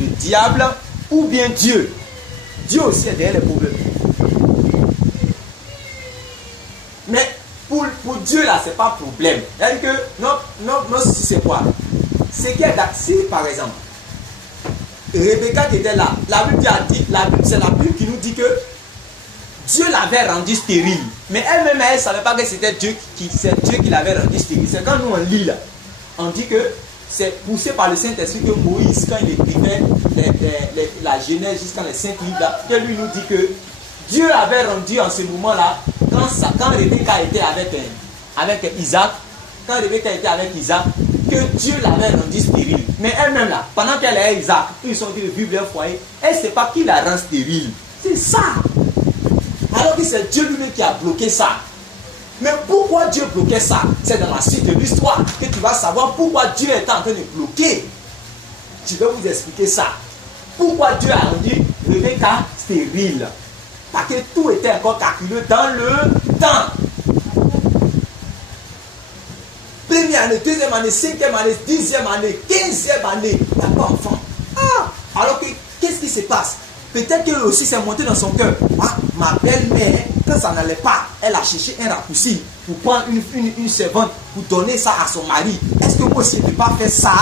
Le diable ou bien Dieu. Dieu aussi est derrière les problèmes. Mais pour Dieu, là, ce n'est pas problème. C'est-à-dire que non, c'est quoi? C'est qu'il y a, si par exemple, Rebecca qui était là, la Bible c'est la Bible qui nous dit que Dieu l'avait rendue stérile. Mais elle-même, elle ne savait pas que c'était Dieu qui l'avait rendue stérile. C'est quand nous on lit là, on dit que c'est poussé par le Saint-Esprit que Moïse, quand il écrivait la Genèse jusqu'à les 5 livres là, que lui nous dit que Dieu avait rendu en ce moment-là, quand Rebecca était avec Isaac, que Dieu l'avait rendu stérile. Mais elle-même là, pendant qu'elle est Isaac, ils sont dit de vivre leur foyer, elle ne sait pas qui la rend stérile. C'est ça. Alors que c'est Dieu lui-même qui a bloqué ça. Mais pourquoi Dieu bloquait ça? C'est dans la suite de l'histoire que tu vas savoir pourquoi Dieu est en train de bloquer. Je vais vous expliquer ça. Pourquoi Dieu a rendu Rebecca stérile? Parce que tout était encore calculé dans le temps. Première année, deuxième année, cinquième année, 10e année, 15e année, il n'y a pas d'enfant. Ah! Alors que, qu'est-ce qui se passe? Peut-être qu'elle aussi s'est montée dans son cœur. Ah, ma belle-mère, quand ça n'allait pas, elle a cherché un raccourci pour prendre une servante, pour donner ça à son mari. Est-ce que moi aussi, je ne peux pas faire ça?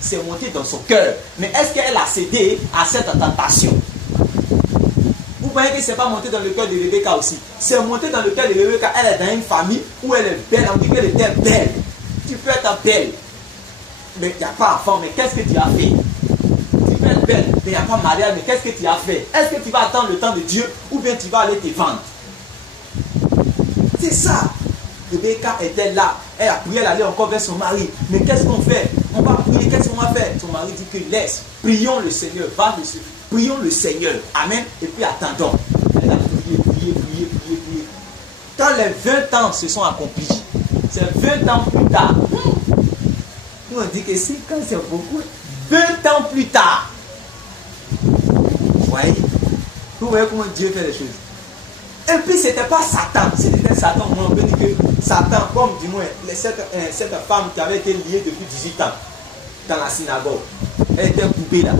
C'est monté dans son cœur. Mais est-ce qu'elle a cédé à cette tentation? Vous voyez que ce n'est pas monté dans le cœur de Rebecca aussi. C'est monté dans le cœur de Rebecca. Elle est dans une famille où elle est belle. On dit qu'elle était belle. Tu peux être belle, mais il n'y a pas d'enfant. Mais qu'est-ce que tu as fait? Tu peux être belle, mais il n'y a pas de mariage. Mais qu'est-ce que tu as fait? Est-ce que tu vas attendre le temps de Dieu ou bien tu vas aller te vendre? C'est ça. Rebecca était là. Elle a prié, elle allait encore vers son mari. Mais qu'est-ce qu'on fait? On va prier, qu'est-ce qu'on va faire? Son mari dit que laisse. Prions le Seigneur. Va, prions le Seigneur. Amen. Et puis attendons. Elle a prié. Quand les 20 ans se sont accomplis, c'est 20 ans plus tard. Nous on dit que si quand c'est beaucoup, 20 ans plus tard. Vous voyez comment Dieu fait les choses. Et puis c'était pas Satan, c'était Satan. On peut dire que Satan, comme du moins cette femme qui avait été liée depuis 18 ans dans la synagogue, elle était coupée là.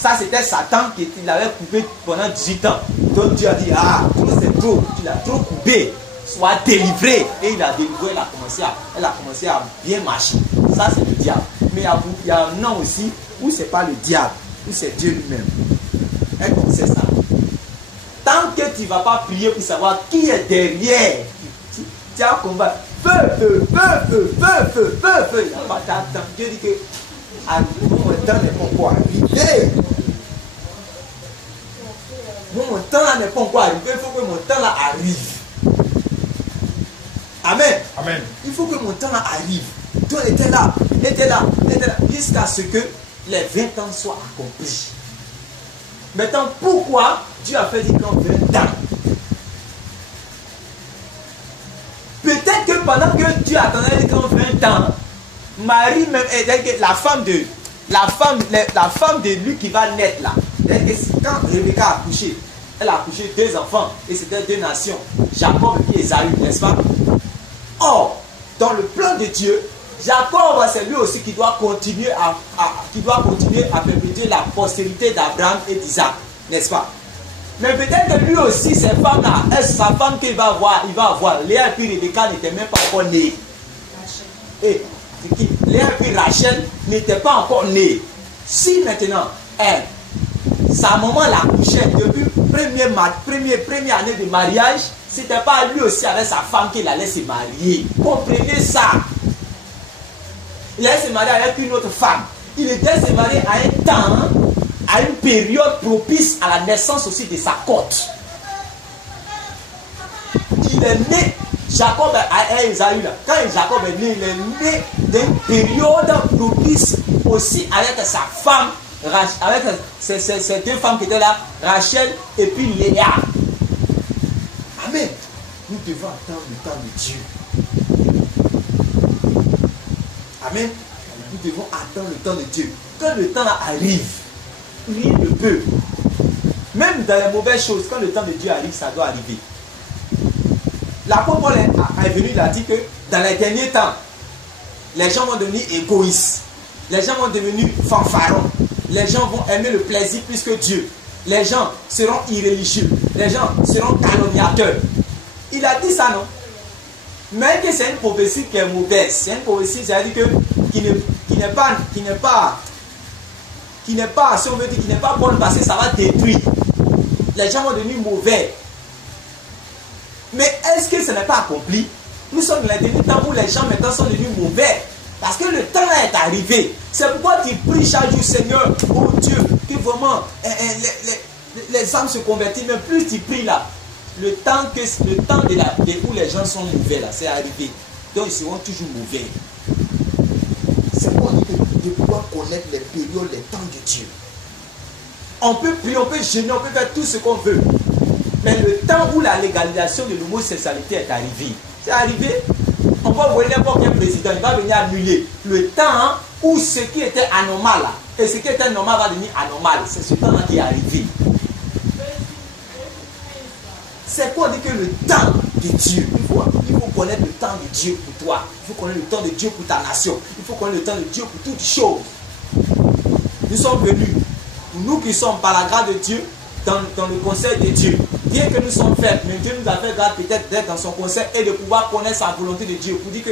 Ça c'était Satan qui l'avait coupé pendant 18 ans. Donc Dieu a dit, ah, c'est trop, tu l'as trop coupé, sois délivré. Et il a délivré, elle a commencé à bien marcher. Ça c'est le diable. Mais il y a un nom aussi où c'est pas le diable, où c'est Dieu lui-même. Est-ce qu'on sait ça? Tant que tu ne vas pas prier pour savoir qui est derrière, tu as un combat. Feu. Il n'y a pas d'attente. Dieu dit que mon temps n'est pas encore arrivé. Mon temps là n'est pas encore arrivé. Il faut que mon temps là arrive. Amen. Amen. Il faut que mon temps là arrive. Dieu était là, jusqu'à ce que les 20 ans soient accomplis. Maintenant, pourquoi Dieu a fait dire qu'en 20 ans? Peut-être que pendant que Dieu attendait qu'en 20 ans, Marie même, la femme de lui qui va naître là, quand Rebecca a accouché, elle a accouché 2 enfants et c'était 2 nations, Jacob et Ésaü, n'est-ce pas? Or, dans le plan de Dieu, Jacob, c'est lui aussi qui doit continuer à perpétuer la postérité d'Abraham et d'Isaac, n'est-ce pas? Mais peut-être que lui aussi, sa femme qu'il va avoir, Léa et puis Rebecca n'étaient même pas encore nés. Et Léa et puis Rachel n'étaient pas encore nés. Si maintenant, sa maman l'accouchait depuis première année de mariage, c'était pas lui aussi avec sa femme qu'il allait se marier. Comprenez ça. Il allait se marier avec une autre femme. Il était se marier à un temps, à une période propice à la naissance aussi de sa côte. Il est né, Jacob à Ésaü là. Quand Jacob est né, il est né d'une période propice aussi avec sa femme, avec ces 2 femmes qui étaient là, Rachel et puis Léa. Amen. Nous devons attendre le temps de Dieu. Amen. Nous devons attendre le temps de Dieu. Quand le temps arrive, rien ne peut. Même dans les mauvaises choses, quand le temps de Dieu arrive, ça doit arriver. L'apôtre Paul est venu, il a dit que dans les derniers temps, les gens vont devenir égoïstes. Les gens vont devenir fanfarons. Les gens vont aimer le plaisir plus que Dieu. Les gens seront irréligieux. Les gens seront calomniateurs. Il a dit ça, non? Mais que c'est une prophétie qui est mauvaise. C'est une prophétie, c'est-à-dire que qui n'est pas, si on veut dire, qui n'est pas bonne parce que ça va détruire. Les gens vont devenir mauvais. Mais est-ce que ce n'est pas accompli? Nous sommes dans les derniers temps où les gens maintenant sont devenus mauvais. Parce que le temps est arrivé. C'est pourquoi tu pries chaque jour, Seigneur, oh Dieu, que vraiment les âmes se convertissent. Mais plus tu pries là, le temps où les gens sont mauvais là, c'est arrivé. Donc ils seront toujours mauvais. C'est pour de pouvoir connaître les périodes, les temps de Dieu. On peut prier, on peut gêner, on peut faire tout ce qu'on veut. Mais le temps où la légalisation de l'homosexualité est arrivée, c'est arrivé. On va voir n'importe quel président, il va venir annuler le temps où ce qui était anormal là, et ce qui était normal va devenir anormal. C'est ce temps-là qui est arrivé. C'est quoi dire que le temps de Dieu, il faut connaître le temps de Dieu pour toi. Il faut connaître le temps de Dieu pour ta nation. Il faut connaître le temps de Dieu pour toutes choses. Nous sommes venus, nous qui sommes par la grâce de Dieu, dans le conseil de Dieu. Bien que nous sommes faibles, mais Dieu nous a fait grâce peut-être d'être dans son conseil et de pouvoir connaître sa volonté de Dieu. Pour dire que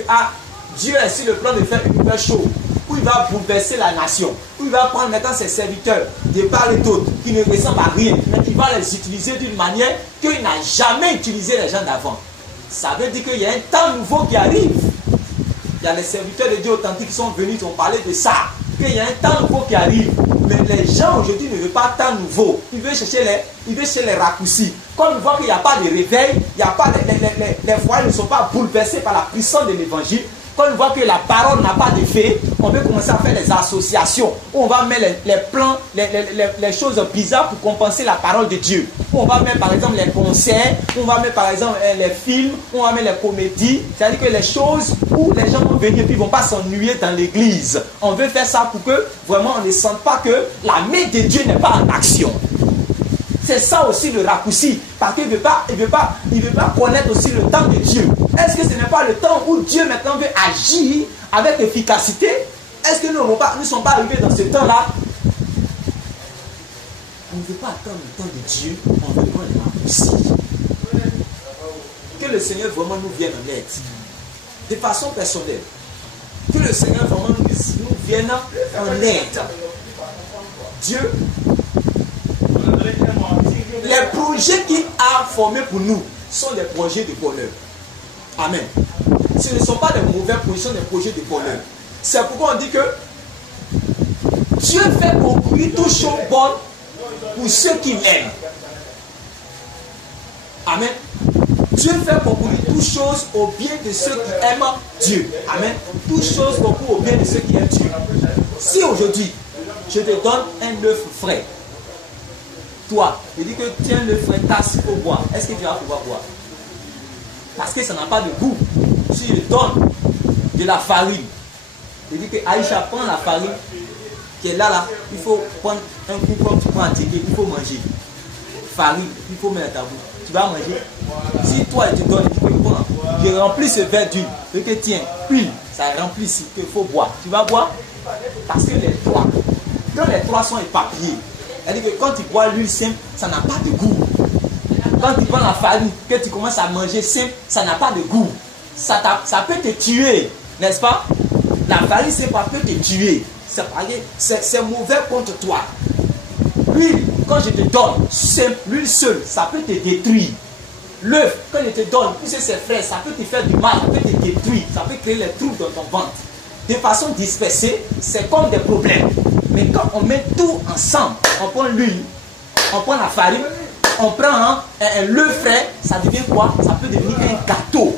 Dieu est sur le plan de faire une nouvelle chose, où il va bouleverser la nation, où il va prendre maintenant ses serviteurs de part et d'autre, qui ne ressemblent à rien, mais il va les utiliser d'une manière qu'il n'a jamais utilisé les gens d'avant. Ça veut dire qu'il y a un temps nouveau qui arrive. Il y a les serviteurs de Dieu authentiques qui sont venus, qui ont parlé de ça, qu'il y a un temps nouveau qui arrive. Mais les gens aujourd'hui ne veulent pas de temps nouveau. Ils veulent chercher les raccourcis. Comme ils voient qu'il n'y a pas de réveil, il y a pas les foyers ne sont pas bouleversés par la puissance de l'évangile, quand on voit que la parole n'a pas d'effet, on peut commencer à faire des associations. On va mettre les plans, les choses bizarres pour compenser la parole de Dieu. On va mettre par exemple les concerts, on va mettre par exemple les films, on va mettre les comédies. C'est-à-dire que les choses où les gens vont venir et puis ils ne vont pas s'ennuyer dans l'église. On veut faire ça pour que vraiment on ne sente pas que la main de Dieu n'est pas en action. C'est ça aussi le raccourci, parce qu'il ne veut pas connaître aussi le temps de Dieu. Est-ce que ce n'est pas le temps où Dieu maintenant veut agir avec efficacité? Est-ce que nous ne sommes pas arrivés dans ce temps-là? On ne veut pas attendre le temps de Dieu, on veut prendre le raccourci. Que le Seigneur vraiment nous vienne en aide, de façon personnelle. Que le Seigneur vraiment nous vienne en aide. Dieu, les projets qu'il a formés pour nous sont des projets de bonheur. Amen. Ce ne sont pas des mauvais projets, ce sont des projets de bonheur. C'est pourquoi on dit que Dieu fait concourir toutes choses bonnes pour ceux qui l'aiment. Amen. Dieu fait concourir toutes choses au bien de ceux qui aiment Dieu. Amen. Toutes choses concourent au bien de ceux qui aiment Dieu. Si aujourd'hui, je te donne un œuf frais, toi, je dis que tiens le frais, tasse, il faut boire. Est-ce que tu vas pouvoir boire? Parce que ça n'a pas de goût. Si je donne de la farine, je dis que Aïcha prend la farine qui est là, il faut prendre un coup comme tu prends un ticket, il faut manger. Farine, il faut mettre à ta bouche. Tu vas manger. Si toi, je te donne, tu peux prendre. Je remplis ce verre d'huile. Je dis que tiens, huile, ça remplit ici, qu'il faut boire. Tu vas boire? Parce que les trois, quand les trois sont éparpillés, c'est-à-dire que quand tu bois l'huile simple, ça n'a pas de goût. Quand tu prends la farine, que tu commences à manger simple, ça n'a pas de goût. Ça peut te tuer, n'est-ce pas? La farine simple peut te tuer. C'est mauvais contre toi. L'huile, quand je te donne simple, l'huile seule, ça peut te détruire. L'œuf, quand je te donne, puisque c'est frais, ça peut te faire du mal, ça peut te détruire, ça peut créer les troubles dans ton ventre. De façon dispersée, c'est comme des problèmes. Mais quand on met tout ensemble, on prend l'huile, on prend la farine, on prend l'œuf frais, ça devient quoi? Ça peut devenir un gâteau.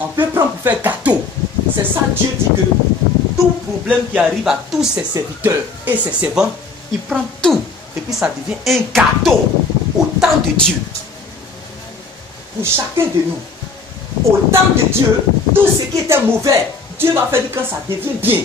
On peut prendre pour faire gâteau. C'est ça, Dieu dit que tout problème qui arrive à tous ses serviteurs et ses servantes, il prend tout et puis ça devient un gâteau au temps de Dieu. Pour chacun de nous, au temps de Dieu, tout ce qui était mauvais, Dieu va faire quand ça devient bien.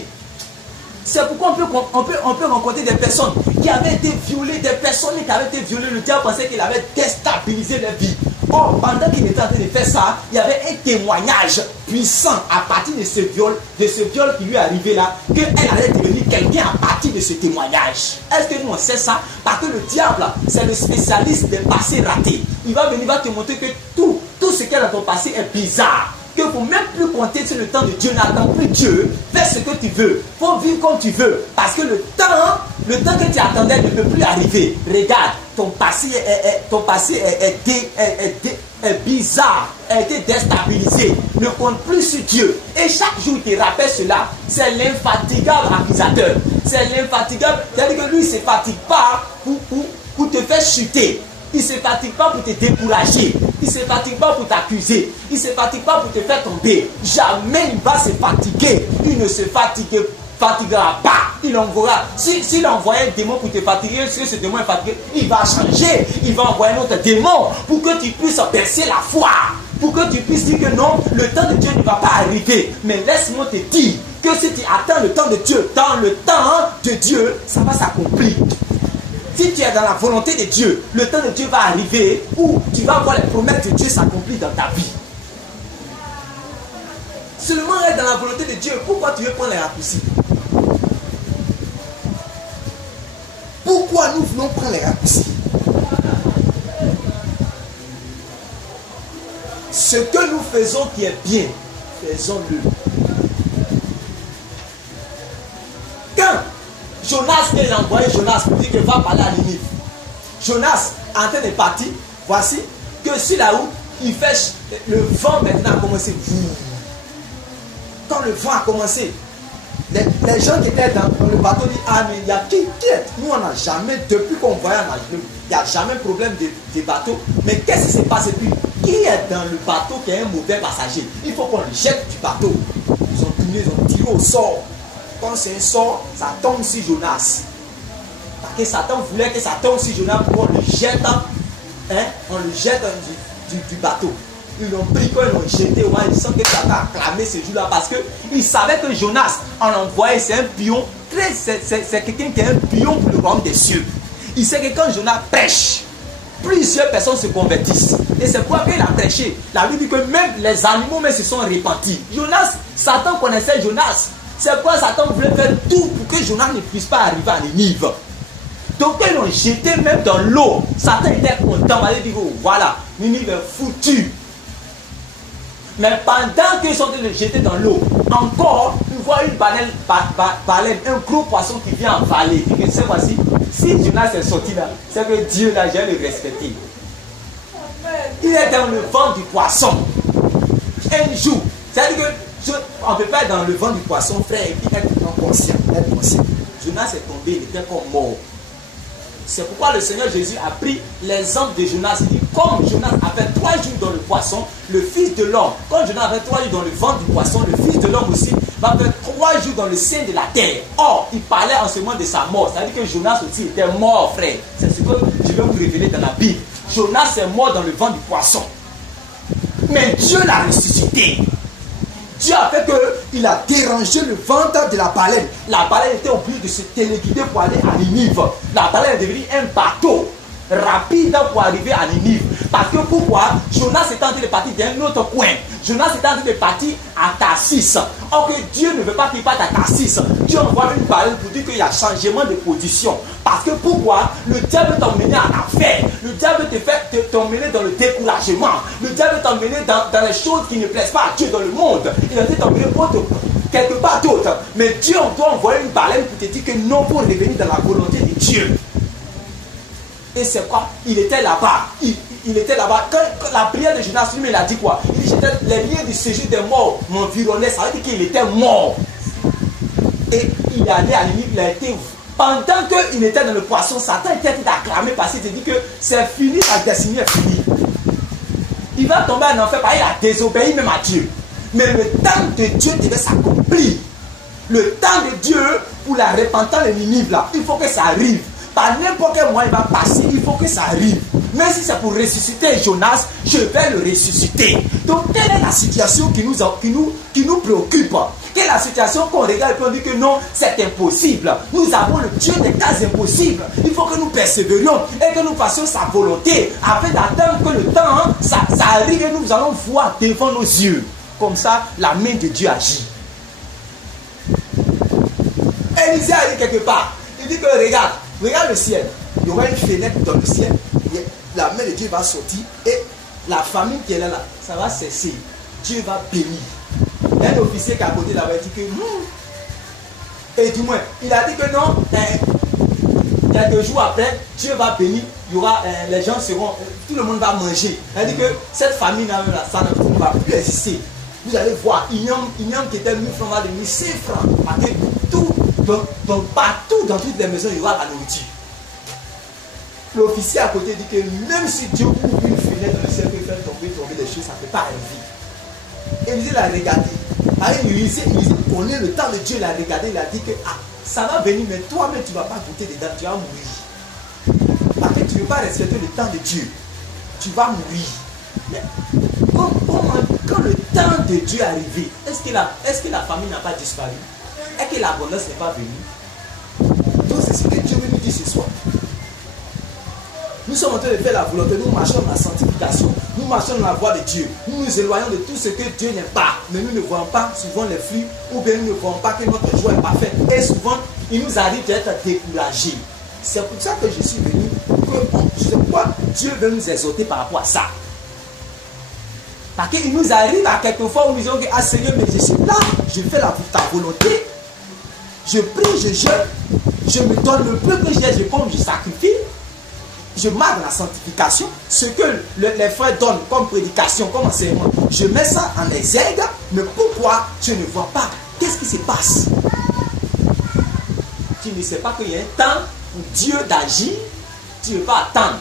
C'est pourquoi on peut rencontrer des personnes qui avaient été violées, des personnes qui avaient été violées. Le diable pensait qu'il avait déstabilisé leur vie. Or, pendant qu'il était en train de faire ça, il y avait un témoignage puissant à partir de ce viol qui lui est arrivé là, qu'elle allait devenir quelqu'un à partir de ce témoignage. Est-ce que nous on sait ça? Parce que le diable, c'est le spécialiste des passés ratés. Il va venir, va te montrer que tout ce qu'il y a dans ton passé est bizarre. Que il ne faut même plus compter sur le temps de Dieu, n'attends plus Dieu, fais ce que tu veux, il faut vivre comme tu veux, parce que le temps que tu attendais ne peut plus arriver. Regarde, ton passé est bizarre, a été déstabilisé, ne compte plus sur Dieu. Et chaque jour il te rappelle cela, c'est l'infatigable accusateur, c'est l'infatigable, c'est-à-dire que lui il ne se fatigue pas pour te faire chuter. Il ne se fatigue pas pour te décourager. Il ne se fatigue pas pour t'accuser. Il ne se fatigue pas pour te faire tomber. Jamais il va se fatiguer. Il ne se fatiguera pas. Il envoiera. S'il envoie un démon pour te fatiguer, si ce démon est fatigué, il va changer. Il va envoyer un autre démon pour que tu puisses percer la foi. Pour que tu puisses dire que non, le temps de Dieu ne va pas arriver. Mais laisse-moi te dire que si tu attends le temps de Dieu, dans le temps de Dieu, ça va s'accomplir. Si tu es dans la volonté de Dieu, le temps de Dieu va arriver où tu vas voir les promesses de Dieu s'accomplir dans ta vie. Seulement être dans la volonté de Dieu, pourquoi tu veux prendre les raccourcis? Pourquoi nous voulons prendre les raccourcis? Ce que nous faisons qui est bien, faisons-le. Quand Jonas, il a envoyé Jonas pour dire qu'il va parler à Ninive. Jonas, en train de partir, voici que sur la route, il fait le vent maintenant a commencé. Quand le vent a commencé, les gens qui étaient dans le bateau disent: ah, mais il y a qui est? Nous, on n'a jamais, depuis qu'on voyage, il n'y a jamais problème de bateau. Mais qu'est-ce qui se passe? Et puis, qui est dans le bateau qui est un mauvais passager, il faut qu'on le jette du bateau. Ils ont tourné, ils ont tiré au sort. Quand c'est un sort, ça tombe sur Jonas. Parce que Satan voulait que ça tombe sur Jonas pour qu'on le jette, on le jette du bateau. Ils l'ont pris, quand ils l'ont jeté, ils sentent que Satan a clamé ce jour-là parce qu'ils savaient que Jonas, en l'envoyé, c'est un pion, c'est quelqu'un qui est un pion pour le royaume des cieux. Il sait que quand Jonas prêche, plusieurs personnes se convertissent. Et c'est pourquoi il a prêché. La Bible dit que même les animaux se sont repentis. Jonas, Satan connaissait Jonas. C'est pourquoi Satan voulait faire tout pour que Jonas ne puisse pas arriver à Ninive. Donc quand ils l'ont jeté même dans l'eau, Satan était content. Il dit, oh, voilà, Ninive est foutu. Mais pendant qu'ils sont en train de le jeter dans l'eau, encore, ils voient une baleine, un gros poisson qui vient en vallée. Et que cette fois-ci, si Jonas est sorti là, c'est que Dieu là, j'ai le respecté. Il est dans le ventre du poisson. Un jour, c'est-à-dire que on ne peut pas être dans le ventre du poisson, frère, et puis être inconscient. Jonas est tombé, il était comme mort. C'est pourquoi le Seigneur Jésus a pris l'exemple de Jonas. Il dit, comme Jonas a fait 3 jours dans le poisson, le Fils de l'homme, comme Jonas a fait 3 jours dans le ventre du poisson, le Fils de l'homme aussi va faire 3 jours dans le sein de la terre. Or, il parlait en ce moment de sa mort. C'est-à-dire que Jonas aussi était mort, frère. C'est ce que je vais vous révéler dans la Bible. Jonas est mort dans le ventre du poisson. Mais Dieu l'a ressuscité. Dieu a fait qu'il a dérangé le ventre de la baleine. La baleine était obligée de se téléguider pour aller à Ninive. La baleine est devenue un bateau rapide pour arriver à Ninive. Parce que pourquoi? Jonas était en train de partir d'un autre coin. Jonas était en train de partir à Tarsis. Or que Dieu ne veut pas qu'il parte à Tarsis. Dieu envoie une baleine pour dire qu'il y a changement de position. Parce que pourquoi? Le diable t'emmène en affaire. Le diable t'emmène dans le découragement. Le diable t'emmène dans les choses qui ne plaisent pas à Dieu dans le monde. Il a t'emmener quelque part d'autre. Mais Dieu doit envoyer une baleine pour te dire que non, pour revenir dans la volonté de Dieu. Et c'est quoi? Il était là-bas. Il était là-bas. Quand la prière de Jonas, lui, il a dit quoi? Il dit, les liens du séjour des morts m'environnaient. Ça veut dire qu'il était mort. Et il est allé à Ninive, il a été... Pendant qu'il était dans le poisson, Satan était acclamé parce qu'il dit que c'est fini, sa destinée est finie. Il va tomber en enfer parce qu'il a désobéi même à Dieu. Mais le temps de Dieu devait s'accomplir. Le temps de Dieu pour la repentance de Ninive là, il faut que ça arrive. Par n'importe quel moyen il va passer, il faut que ça arrive. Même si c'est pour ressusciter Jonas, je vais le ressusciter. Donc quelle est la situation qui nous préoccupe? Quelle est la situation qu'on regarde et on dit que non, c'est impossible. Nous avons le Dieu des cas impossibles. Il faut que nous persévérions et que nous fassions sa volonté afin d'attendre que le temps, ça arrive et nous allons voir devant nos yeux. Comme ça, la main de Dieu agit. Élisée a dit quelque part, il dit que regarde le ciel. Il y aura une fenêtre dans le ciel. La main de Dieu va sortir et la famine qui est là, ça va cesser. Dieu va bénir. Il y a un officier qui est à côté là-bas, il dit que et du moins, il a dit que non, quelques jours après, Dieu va bénir, il y aura, les gens seront, tout le monde va manger. Il a dit que cette famine là, ça ne va plus exister. Vous allez voir, Ignam qui était 1000 francs va devenir 5 francs. Parce que partout dans toutes les maisons, il y aura la nourriture. L'officier à côté dit que même si Dieu ouvre une fenêtre dans le ciel et fait tomber des choses, ça ne peut pas arriver. Élisée l'a regardé. Élisée connaît le temps de Dieu, il l'a regardé, il a dit que ça va venir, mais toi-même tu ne vas pas goûter dedans, tu vas mourir. Parce que tu ne veux pas respecter le temps de Dieu. Tu vas mourir. Mais quand le temps de Dieu est arrivé, est-ce que la famille n'a pas disparu? Est-ce que l'abondance n'est pas venue? Donc c'est ce que Dieu veut nous dire ce soir. Nous sommes en train de faire la volonté, nous marchons dans la sanctification, nous marchons dans la voie de Dieu, nous nous éloignons de tout ce que Dieu n'aime pas, mais nous ne voyons pas souvent les fruits, ou bien nous ne voyons pas que notre joie est parfaite. Et souvent, il nous arrive d'être découragés. C'est pour ça que je suis venu, je sais pourquoi Dieu veut nous exhorter par rapport à ça. Parce qu'il nous arrive à quelquefois où nous disons que ah Seigneur, mais je suis là, je fais ta volonté, je prie, je jeûne, je me donne le peu que j'ai, je sacrifie. Je marque la sanctification, ce que les frères donnent comme prédication, comme enseignement, je mets ça en exergue, mais pourquoi je ne vois pas? Qu'est-ce qui se passe? Tu ne sais pas qu'il y a un temps pour Dieu d'agir, tu ne veux pas attendre.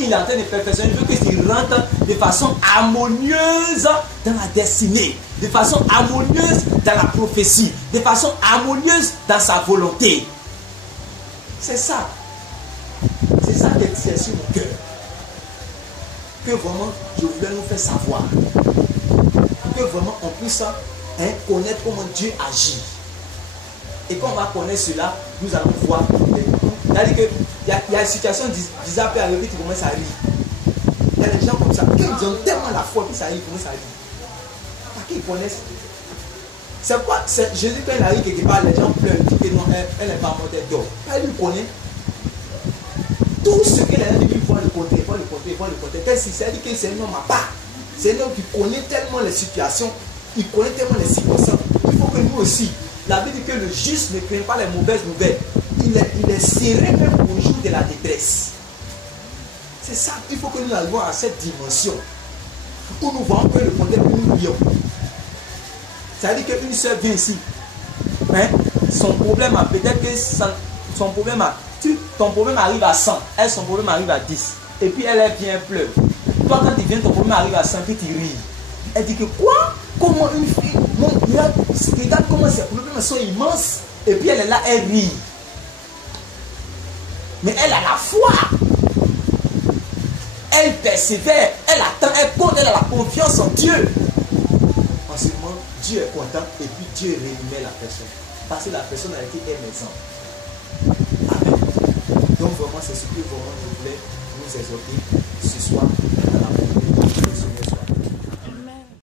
Il est en train de perfectionner, il veut que tu rentre de façon harmonieuse dans la destinée, de façon harmonieuse dans la prophétie, de façon harmonieuse dans sa volonté. C'est ça. C'est ça qui est sur mon cœur. Que vraiment, je voulais nous faire savoir. Que vraiment, on puisse connaître comment Dieu agit. Et quand on va connaître cela, nous allons voir. C'est-à-dire qu'il y a une situation bizarre peut arriver, tu commences à rire. Il y a des gens comme ça, qui ont tellement la foi, puis ça arrive, ils commencent à rire. Parce qu'ils connaissent. C'est quoi? Jésus, quand il arrive quelque part, les gens pleurent, ils disent que non, elle n'est pas morte, elle dort. Elle lui connaît. Tout ce que les gens disent, il faut le compter, il faut le compter, il faut le compter. C'est-à-dire que c'est un homme à part. C'est un homme qui connaît tellement les situations, il connaît tellement les circonstances. Il faut que nous aussi, la Bible dit que le juste ne craint pas les mauvaises nouvelles. Il est serré même au jour de la détresse. C'est ça, il faut que nous arrivions à cette dimension où nous voyons que le contexte où nous vivons. C'est-à-dire qu'une soeur vient ici, hein, son problème a peut-être que son problème a, ton problème arrive à 100, elle son problème arrive à 10, et puis elle vient pleure. Toi quand tu viens, ton problème arrive à 100, puis tu ris. Elle dit que quoi? Comment une fille, regarde comment ses problèmes sont immenses, et puis elle est là, elle rit. Mais elle a la foi. Elle persévère, elle attend, elle compte, elle a la confiance en Dieu. En ce moment, Dieu est content et puis Dieu réunit la personne. Parce que la personne a été un exemple. Amen. Donc vraiment, c'est ce que vraiment je voulais nous exhorter ce soir.